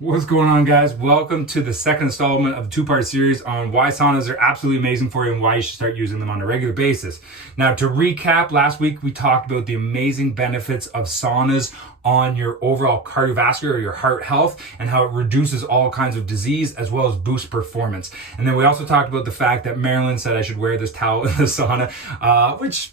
What's going on, guys? Welcome to the second installment of the two-part series on why saunas are absolutely amazing for you and why you should start using them on a regular basis. Now, to recap, last week we talked about the amazing benefits of saunas on your overall cardiovascular or your heart health and how it reduces all kinds of disease as well as boosts performance. And then we also talked about the fact that Marilyn said I should wear this towel in the sauna, which,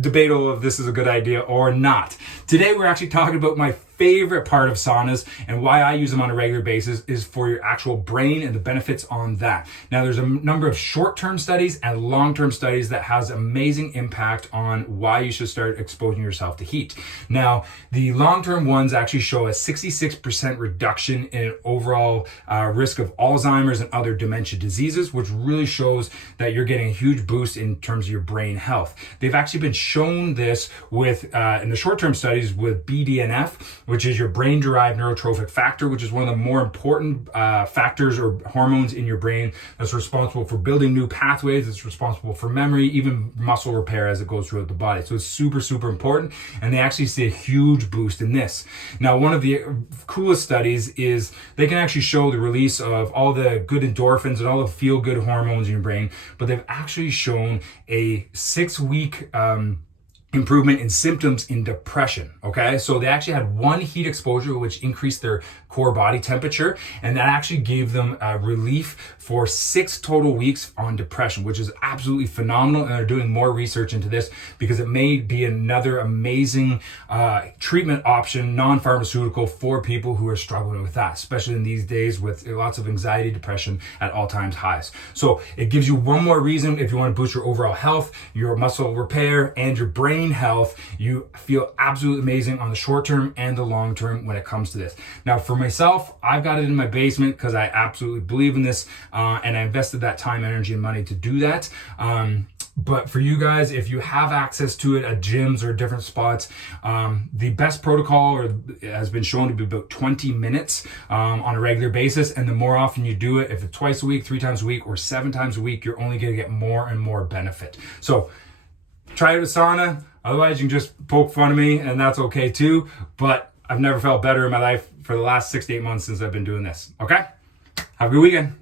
debatable if this is a good idea or not. Today we're actually talking about my favorite part of saunas and why I use them on a regular basis is for your actual brain and the benefits on that. Now, there's a number of short-term studies and long-term studies that has amazing impact on why you should start exposing yourself to heat. Now, the long-term ones actually show a 66% reduction in overall risk of Alzheimer's and other dementia diseases, which really shows that you're getting a huge boost in terms of your brain health. They've actually been shown this with, in the short-term studies with BDNF, which is your brain-derived neurotrophic factor, which is one of the more important factors or hormones in your brain that's responsible for building new pathways. It's responsible for memory, even muscle repair as it goes throughout the body. So it's super, super important. And they actually see a huge boost in this. Now, one of the coolest studies is they can actually show the release of all the good endorphins and all the feel-good hormones in your brain, but they've actually shown a 6-week improvement in symptoms in depression. Okay, so they actually had one heat exposure which increased their core body temperature, and that actually gave them relief for 6 total weeks on depression, which is absolutely phenomenal. And they're doing more research into this because it may be another amazing treatment option, non-pharmaceutical, for people who are struggling with that, especially in these days with lots of anxiety, depression at all-time highs. So it gives you one more reason if you want to boost your overall health, your muscle repair, and your brain health. You feel absolutely amazing on the short term and the long term when it comes to this. Now, for myself, I've got it in my basement because I absolutely believe in this, and I invested that time, energy, and money to do that. But for you guys, if you have access to it at gyms or different spots, the best protocol has been shown to be about 20 minutes on a regular basis. And the more often you do it, if it's twice a week, 3 times a week, or 7 times a week, you're only going to get more and more benefit. So try out a sauna. Otherwise, you can just poke fun of me, and that's okay too. But I've never felt better in my life for the last 6 to 8 months since I've been doing this. Okay? Have a good weekend.